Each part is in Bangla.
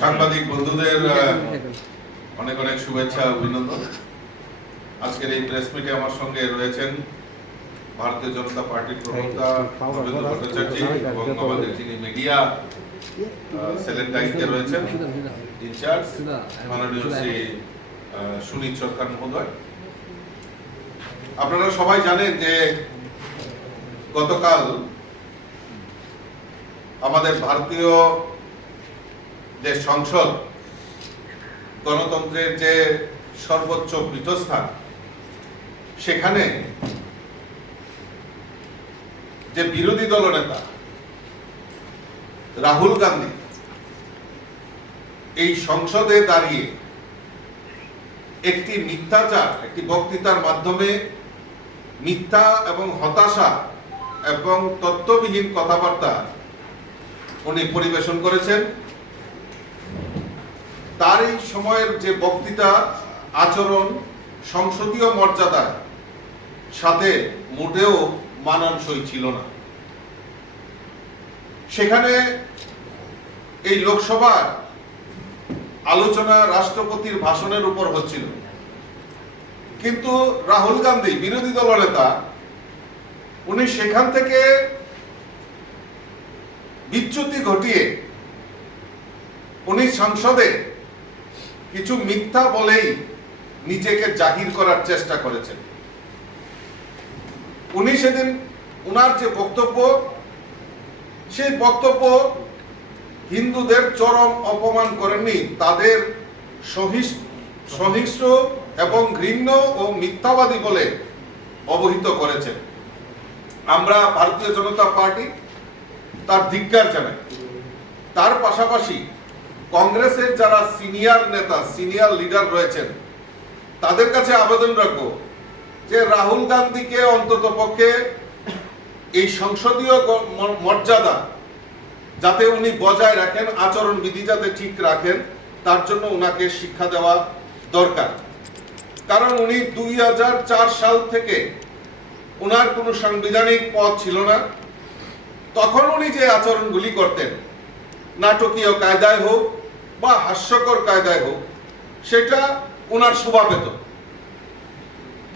সাংবাদিক বন্ধুদের অনেক অনেক শুভেচ্ছা অভিনন্দন। আজকের এই প্রেস মিটে আমার সঙ্গে রয়েছেন ভারতীয় জনতা পার্টির প্রবক্তা নবেন্দু ভট্টাচার্য এবং আমাদের যিনি মিডিয়া সেলের দায়িত্বে রয়েছেন ইনচার্জ মাননীয় শ্রী সুনীত সরকার মহোদয়। আপনারা সবাই জানেন যে গতকাল আমাদের ভারতীয় যে সংসদ, গণতন্ত্রের যে সর্বোচ্চ পীঠস্থান, সেখানে যে বিরোধী দলনেতা রাহুল গান্ধী এই সংসদে দাঁড়িয়ে একটি মিথ্যাচার, একটি বক্তৃতার মাধ্যমে মিথ্যা এবং হতাশা এবং তথ্যবিহীন কথাবার্তা উনি পরিবেশন করেছেন। তার এই সময়ের যে বক্তৃতা, আচরণ সংসদীয় মর্যাদার সাথে মোটেও মানানসই ছিল না। সেখানে এই লোকসভার আলোচনা রাষ্ট্রপতির ভাষণের উপর হচ্ছিল, কিন্তু রাহুল গান্ধী বিরোধী দলনেতা উনি সেখান থেকে বিচ্যুতি ঘটিয়ে উনি সংসদে কিছু মিথ্যা বলেই নিজেকে জাহির করার চেষ্টা করেছেন। উনি সেদিন উনার যে বক্তব্য, সেই বক্তব্য হিন্দুদের চরম অপমান করেননি, তাদের সহিংস এবং ঘৃণ্য ও মিথ্যাবাদী বলে অবহিত করেছেন। আমরা ভারতীয় জনতা পার্টি তার ধিক্কার জানাই। তার পাশাপাশি কংগ্রেসের যারা সিনিয়র নেতা, সিনিয়র লিডার রয়েছেন, তাদের কাছে আবেদন রাখবো যে রাহুল গান্ধীকে অন্তত পক্ষে এই সংসদীয় মর্যাদা যাতে উনি বজায় রাখেন, আচরণ বিধি যাতে ঠিক রাখেন, তার জন্য উনাকে শিক্ষা দেওয়া দরকার। কারণ উনি 2004 সাল থেকে উনার কোনো সাংবিধানিক পদ ছিল না। তখন উনি যে আচরণগুলি করতেন, নাটকীয় কায়দায় হোক বা হাস্যকর কায়দায় হোক, সেটা উনার শোভা পেত।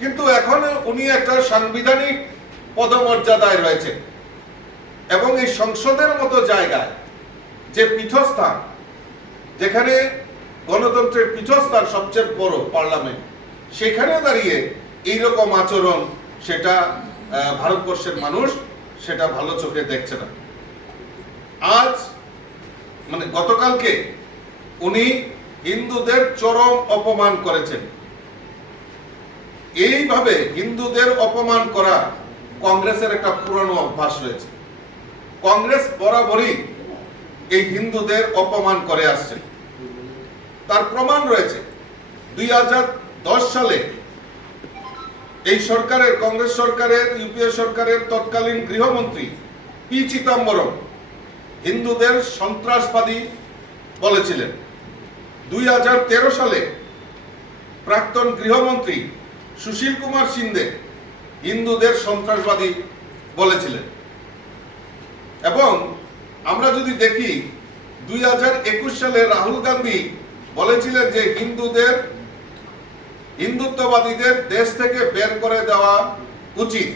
কিন্তু এখন উনি একটা সাংবিধানিক পদমর্যাদায় রয়েছেন এবং এই সংসদের মতো জায়গায় যে পীঠস্থান, যেখানে গণতন্ত্রের পীঠস্থান সবচেয়ে বড় পার্লামেন্ট, সেখানে দাঁড়িয়ে এইরকম আচরণ, সেটা ভারতবর্ষের মানুষ সেটা ভালো চোখে দেখছে না। আজ মানে গতকালকে উনি হিন্দুদের চরম অপমান করেছেন। এইভাবে হিন্দুদের অপমান করা কংগ্রেসের একটা পুরনো অভ্যাস রয়েছে। কংগ্রেস বরাবরই এই হিন্দুদের অপমান করে আসছে। তার প্রমাণ রয়েছে 2010 সালে এই সরকারের, কংগ্রেস সরকারের, ইউপিএ সরকারের তৎকালীন গৃহমন্ত্রী পি চিদম্বরম হিন্দুদের সন্ত্রাসবাদী বলেছিলেন। 2013 সালে প্রাক্তন গৃহমন্ত্রী সুশীল কুমার সিন্ধে হিন্দুদের সন্ত্রাসবাদী বলেছিলেন। এবং আমরা যদি দেখি 2021 সালে রাহুল গান্ধী বলেছিলেন যে হিন্দুত্ববাদীদের দেশ থেকে বের করে দেওয়া উচিত।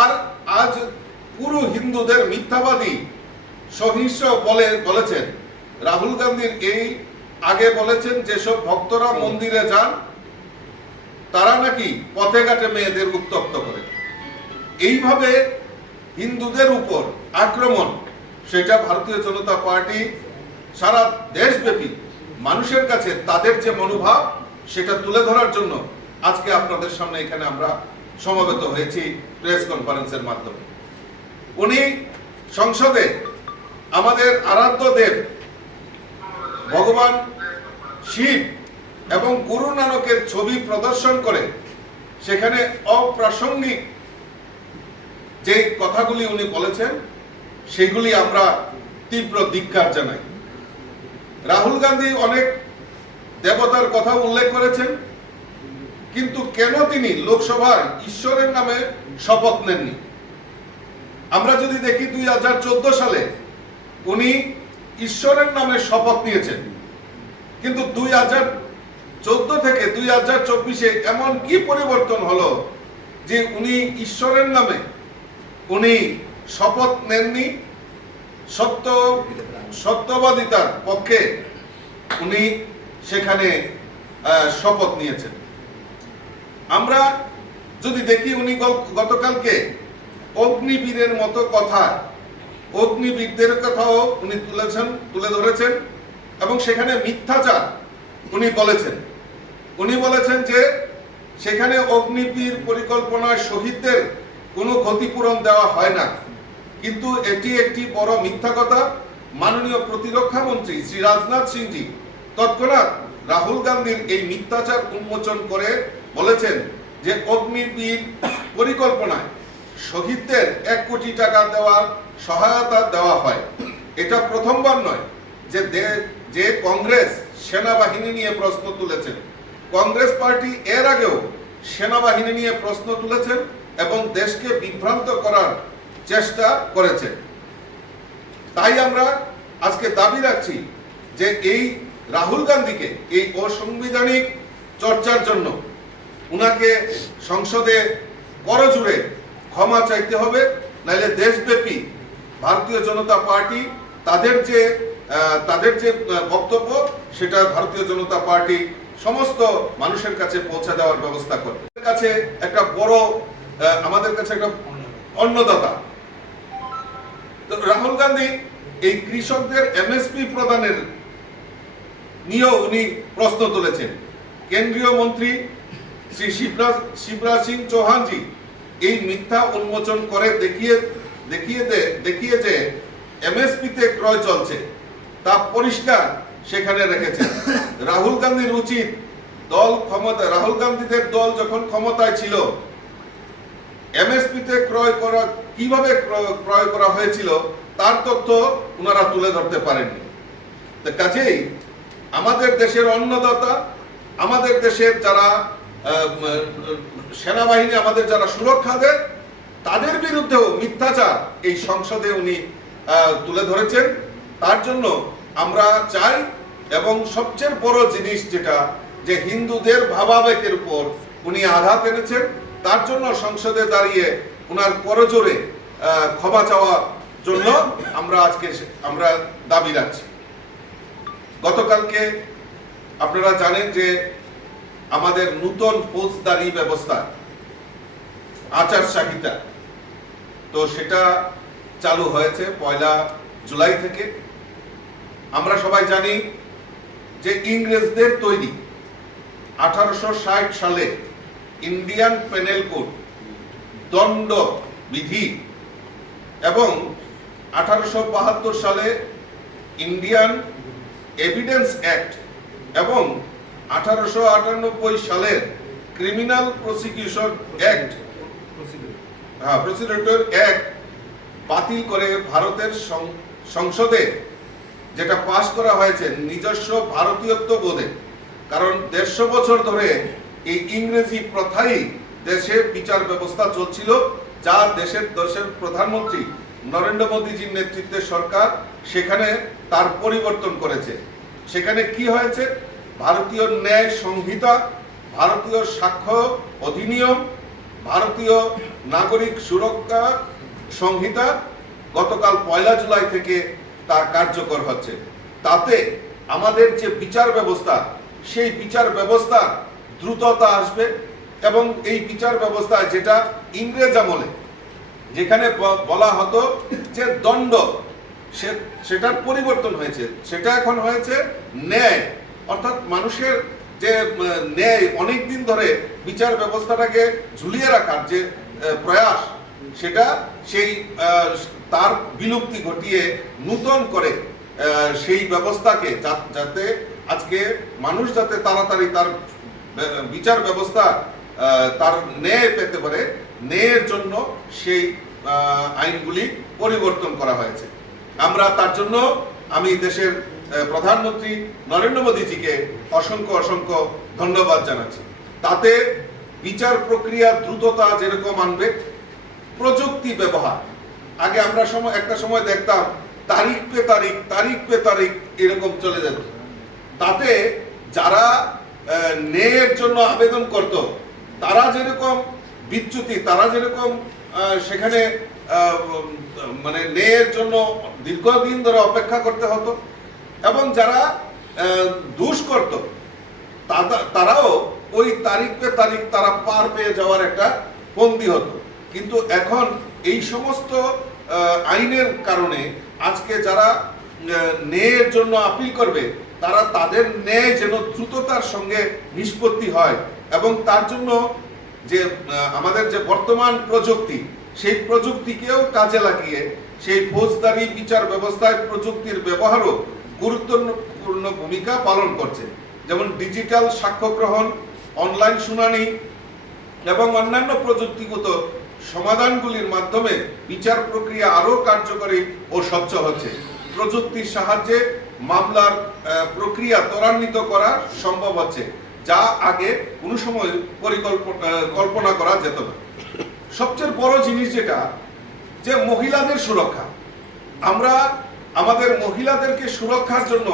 আর আজ পুরো হিন্দুদের মিথ্যাবাদী, সহিংস বলেছেন। রাহুল গান্ধীর এই আগে বলেছেন যেসব ভক্তরা মন্দিরে যান তারা নাকি পথে ঘাটে মেয়েদের উত্ত্যক্ত করে। এইভাবে হিন্দুদের উপর আক্রমণ, সেটা ভারতীয় জনতা পার্টি সারা দেশব্যাপী মানুষের কাছে তাদের যে মনোভাব, সেটা তুলে ধরার জন্য আজকে আপনাদের সামনে এখানে আমরা সমবেত হয়েছি প্রেস কনফারেন্সের মাধ্যমে। উনি সংসদে আমাদের আরাধ্য দেব ভগবান শিব এবং গুরু নানকের ছবি প্রদর্শন করে সেখানে অপ্রাসঙ্গিক যে কথাগুলি উনি বলেছেন, সেগুলি আমরা তীব্র ধিক্কার জানাই। রাহুল গান্ধী অনেক দেবতার কথা উল্লেখ করেছেন, কিন্তু কেন তিনি লোকসভার ঈশ্বরের নামে শপথ নেননি? আমরা যদি দেখি 2014 সালে উনি ঈশ্বরের নামে শপথ নিয়েছেন, কিন্তু 2014 থেকে 2024-এ এমন কি পরিবর্তন হলো যে উনি ঈশ্বরের নামে উনি শপথ নেননি, সত্যবাদিতার পক্ষে উনি সেখানে শপথ নিয়েছেন। আমরা যদি দেখি উনি গতকালকে অগ্নিবীরের মতো কথা, অগ্নিবীরদের কথাও উনি তুলে ধরেছেন এবং সেখানে মিথ্যাচার উনি বলেছেন যে সেখানে অগ্নিবীর পরিকল্পনায় শহীদদের কোনো ক্ষতিপূরণ দেওয়া হয় না, কিন্তু এটি একটি বড় মিথ্যা কথা। মাননীয় প্রতিরক্ষা মন্ত্রী শ্রী রাজনাথ সিংজি তৎক্ষণাৎ রাহুল গান্ধীর এই মিথ্যাচার উন্মোচন করে বলেছেন যে অগ্নিবীর পরিকল্পনায় শহীদদের 1 কোটি টাকা দেওয়ার সহায়তা দেওয়া হয়। এটা প্রথমবার নয় যে কংগ্রেস সেনাবাহিনী নিয়ে প্রশ্ন তুলেছেন। কংগ্রেস পার্টি এর আগেও সেনাবাহিনী নিয়ে প্রশ্ন তুলেছেন এবং দেশকে বিভ্রান্ত করার চেষ্টা করেছে। তাই আমরা আজকে দাবি রাখছি যে এই রাহুল গান্ধীকে এই অসাংবিধানিক চর্চার জন্য উনাকে সংসদে করজোড়ে ক্ষমা চাইতে হবে, নাইলে দেশব্যাপী ভারতীয় জনতা পার্টি তাদের যে বক্তব্য সেটা ভারতীয় জনতা পার্টি সমস্ত মানুষের কাছে পৌঁছে দেওয়ার ব্যবস্থা করবে। আমাদের কাছে একটা অন্নদাতা রাহুল গান্ধী এই কৃষকদের এমএসপি প্রদানের নিয়েও উনি প্রশ্ন তুলেছেন। কেন্দ্রীয় মন্ত্রী শ্রী শিবরাজ সিং চৌহানজি এই মিথ্যা উন্মোচন করে দেখিয়ে যে এমএসপিতে ক্রয় চলছে তা পরিষ্কার সেখানে রেখেছেন। রাহুল গান্ধীর উচিত রাহুল গান্ধীদের দল যখন ক্ষমতায় ছিল এমএসপিতে কিভাবে ক্রয় করা হয়েছিল তার তথ্য ওনারা তুলে ধরতে পারেননি। কাজেই আমাদের দেশের অন্নদাতা, আমাদের দেশের যারা সেনাবাহিনী আমাদের যারা সুরক্ষা দেয় তাদের বিরুদ্ধেও মিথ্যাচার এই সংসদে উনি তুলে ধরেছেন। তার জন্য আমরা চাই, এবং সবচেয়ে বড় জিনিস যেটা যে হিন্দুদের ভাবাবেগের উপর উনি আঘাত এনেছেন, তার জন্য সংসদে দাঁড়িয়ে ওনার করজোড়ে ক্ষমা চাওয়ার জন্য আমরা দাবি রাখছি। গতকালকে আপনারা জানেন যে আমাদের নতুন ফৌজদারি ব্যবস্থা আচারসংহিতা তো সেটা চালু হয়েছে 1 জুলাই থেকে। আমরা সবাই জানি যে ইংরেজদের তৈরি 1860 সালে ইন্ডিয়ান পেনাল কোড দণ্ড বিধি এবং 1872 সালে ইন্ডিয়ান এভিডেন্স অ্যাক্ট এবং 1898 সালের criminal prosecution act procedure act বাতিল করে ভারতের সংসদে যেটা পাস করা হয়েছে নিজস্ব ভারতীয়ত্ব বোধে, কারণ 150 বছর ধরে এই ইংরেজি প্রথাই দেশের বিচার ব্যবস্থা চলছিল, যা দেশের প্রধানমন্ত্রী নরেন্দ্র মোদীজির নেতৃত্বে সরকার সেখানে তার পরিবর্তন করেছে। সেখানে কি হয়েছে? ভারতীয় ন্যায় সংহিতা, ভারতীয় সাক্ষ্য অধিনিয়ম, ভারতীয় নাগরিক সুরক্ষা সংহিতা গতকাল 1 জুলাই থেকে তা কার্যকর হচ্ছে। তাতে আমাদের যে বিচার ব্যবস্থা সেই বিচার ব্যবস্থা দ্রুততা আসবে এবং এই বিচার ব্যবস্থা যেটা ইংরেজ আমলে যেখানে বলা হতো যে দণ্ড, সেটার পরিবর্তন হয়েছে, সেটা এখন হয়েছে ন্যায়। অর্থাৎ মানুষের যে ন্যায় অনেকদিন ধরে বিচার ব্যবস্থাটাকে ঝুলিয়ে রাখার যে প্রয়াস, সেটা তার বিলুপ্তি ঘটিয়ে নূতন করে সেই ব্যবস্থাকে যাতে আজকে মানুষ যাতে তাড়াতাড়ি তার বিচার ব্যবস্থা তার ন্যায় পেতে পারে, ন্যায়ের জন্য সেই আইনগুলি পরিবর্তন করা হয়েছে। আমরা তার জন্য আমি দেশের প্রধানমন্ত্রী নরেন্দ্র মোদীজিকে অসংখ্য ধন্যবাদ জানাচ্ছি। তাতে বিচার প্রক্রিয়া দ্রুততা যেরকম আনবে, প্রযুক্তি ব্যবহার, আগে আমরা একটা সময় দেখতাম তারিখ পে তারিখ এরকম চলে যেত। তাতে যারা ন্যায়ের জন্য আবেদন করত তারা যেরকম বিচ্যুতি, তারা যেরকম সেখানে মানে ন্যায়ের জন্য দীর্ঘদিন ধরে অপেক্ষা করতে হতো, এবং যারা দুষ করত তারাও ওই তারিখ পে তারিখ তারা পার পেয়ে যাওয়ার একটা বন্দী হতো। কিন্তু এখন এই সমস্ত আইনের কারণে আজকে যারা ন্যায়ের জন্য আপিল করবে তারা তাদের ন্যায় যেন দ্রুততার সঙ্গে নিষ্পত্তি হয়, এবং তার জন্য যে আমাদের যে বর্তমান প্রযুক্তি, সেই প্রযুক্তিকেও কাজে লাগিয়ে সেই ফৌজদারি বিচার ব্যবস্থায় প্রযুক্তির ব্যবহারও গুরুত্বপূর্ণ ভূমিকা পালন করছে। যেমন ডিজিটাল সাক্ষ্য গ্রহণ, অনলাইন শুনানি এবং অন্যান্য প্রযুক্তিগত সমাধানগুলির মাধ্যমে বিচার প্রক্রিয়া আরও কার্যকরী ও স্বচ্ছ হচ্ছে। প্রযুক্তির সাহায্যে মামলার প্রক্রিয়া ত্বরান্বিত করা সম্ভব হচ্ছে, যা আগে কোনো সময় কল্পনা করা যেত না। সবচেয়ে বড় জিনিস যেটা, যে মহিলাদের সুরক্ষা। আমরা আমাদের মহিলাদেরকে সুরক্ষার জন্য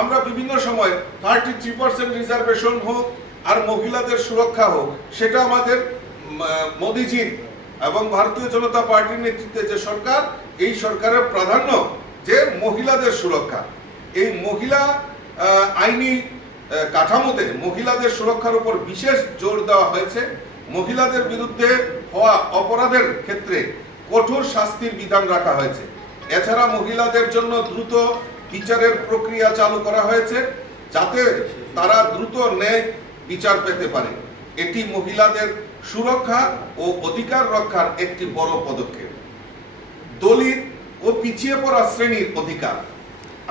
আমরা বিভিন্ন সময় 33% রিজার্ভেশন হোক আর মহিলাদের সুরক্ষা হোক, সেটা আমাদের মোদিজির এবং ভারতীয় জনতা পার্টির নেতৃত্বে যে সরকার, এই সরকারের প্রাধান্য যে মহিলাদের সুরক্ষা। এই মহিলা আইনি কাঠামোতে মহিলাদের সুরক্ষার উপর বিশেষ জোর দেওয়া হয়েছে। মহিলাদের বিরুদ্ধে হওয়া অপরাধের ক্ষেত্রে কঠোর শাস্তির বিধান রাখা হয়েছে। এছাড়া মহিলাদের জন্য দ্রুত বিচারের প্রক্রিয়া চালু করা হয়েছে, যাতে তারা দ্রুত ন্যায় বিচার পেতে পারে। এটি মহিলাদের সুরক্ষা ও অধিকার রক্ষার একটি বড় পদক্ষেপ। দলিত ও পিছিয়ে পড়া শ্রেণীর অধিকার।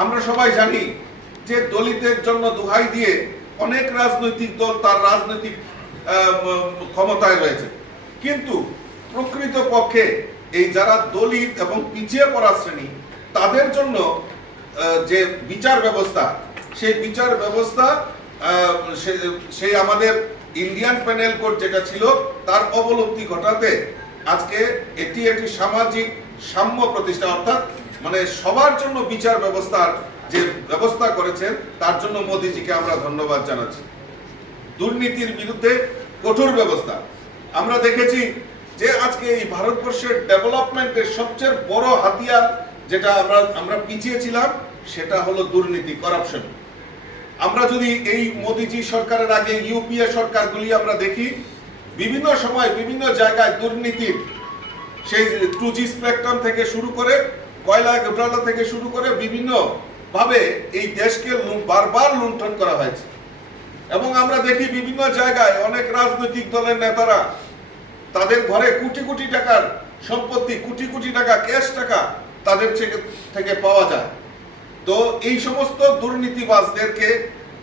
আমরা সবাই জানি যে দলিতের জন্য দোহাই দিয়ে অনেক রাজনৈতিক দল তার রাজনৈতিক ক্ষমতায় রয়েছে, কিন্তু প্রকৃত পক্ষে এই যারা দলিত এবং পিছিয়ে পড়া শ্রেণী, তাদের জন্য যে বিচার ব্যবস্থা, সেই বিচার ব্যবস্থা সেই আমাদের ইন্ডিয়ান পেনাল কোড যেটা ছিল তার অবলুপ্তি ঘটাতে আজকে এটি একটি সামাজিক সাম্য প্রতিষ্ঠা, অর্থাৎ মানে সবার জন্য বিচার ব্যবস্থার যে ব্যবস্থা করেছেন তার জন্য মোদিজিকে আমরা ধন্যবাদ জানাচ্ছি। দুর্নীতির বিরুদ্ধে কঠোর ব্যবস্থা। আমরা দেখেছি যে আজকে এই ভারতবর্ষের ডেভেলপমেন্টের সবচেয়ে বড় হাতিয়ার যেটা আমরা পিছিয়ে ছিলাম, সেটা হলো দুর্নীতি, কারাপশন। আমরা যদি এই মোদিজি সরকারের আগে ইউপিএ সরকারগুলি আমরা দেখি, বিভিন্ন সময় বিভিন্ন জায়গায় দুর্নীতির সেই 2G স্পেকট্রাম থেকে শুরু করে কয়লা ঘোটালা থেকে শুরু করে বিভিন্ন ভাবে এই দেশকে বারবার লুণ্ঠন করা হয়েছে। এবং আমরা দেখি বিভিন্ন জায়গায় অনেক রাজনৈতিক দলের নেতারা তাদের ঘরে কোটি কোটি টাকার সম্পত্তি, কোটি কোটি টাকা ক্যাশ টাকা তাদের থেকে পাওয়া যায়। তো এই সমস্ত দুর্নীতিবাজদেরকে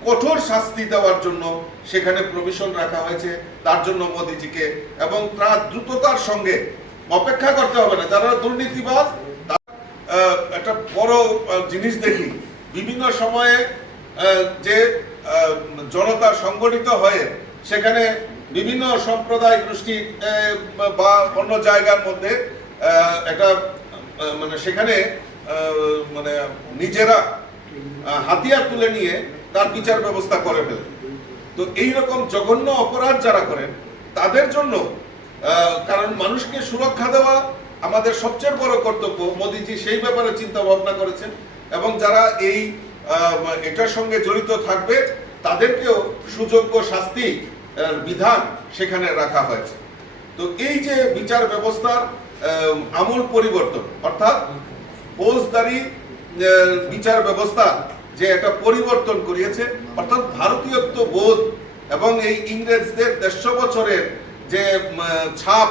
কঠোর শাস্তি দেওয়ার জন্য সেখানে প্রভিশন রাখা হয়েছে। তার জন্য মোদিজিকে, এবং তার দ্রুততার সঙ্গে অপেক্ষা করতে হবে না। যারা দুর্নীতিবাজ, একটা বড় জিনিস দেখি বিভিন্ন সময়ে যে জনতা সংগঠিত হয়ে সেখানে বিভিন্ন সম্প্রদায় গোষ্ঠী বা অন্য জায়গার মধ্যে একটা মানে সেখানে মানে নিজেরা হাতিয়ার তুলে নিয়ে তার বিচার ব্যবস্থা করে ফেলে। তো এইরকম জঘন্য অপরাধ যারা করেন তাদের জন্য, কারণ মানুষকে সুরক্ষা দেওয়া আমাদের সবচেয়ে বড় কর্তব্য, মোদিজি সেই ব্যাপারে চিন্তা ভাবনা করেছেন, এবং যারা এই এটার সঙ্গে জড়িত থাকবে তাদেরকেও সুযোগ্য শাস্তি বিধান সেখানে রাখা হয়েছে। তো এই যে বিচার ব্যবস্থার আমূল পরিবর্তন, অর্থাৎ ফৌজদারি বিচার ব্যবস্থা যে একটা পরিবর্তন করিয়েছে, অর্থাৎ ভারতীয়ত্ব বোধ এবং এই ইংরেজদের 150 বছরের যে ছাপ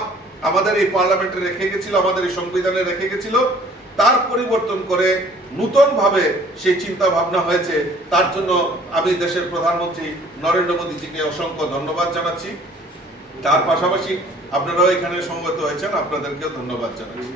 আমাদের এই পার্লামেন্টে রেখে গেছিল, আমাদের এই সংবিধানে রেখে গেছিল, তার পরিবর্তন করে নতুন ভাবে সেই চিন্তা ভাবনা হয়েছে। তার জন্য আমি দেশের প্রধানমন্ত্রী নরেন্দ্র মোদীজিকে অসংখ্য ধন্যবাদ জানাচ্ছি। তার পাশাপাশি আপনারাও এখানে সমবেত হয়েছেন, আপনাদেরকেও ধন্যবাদ জানাচ্ছি।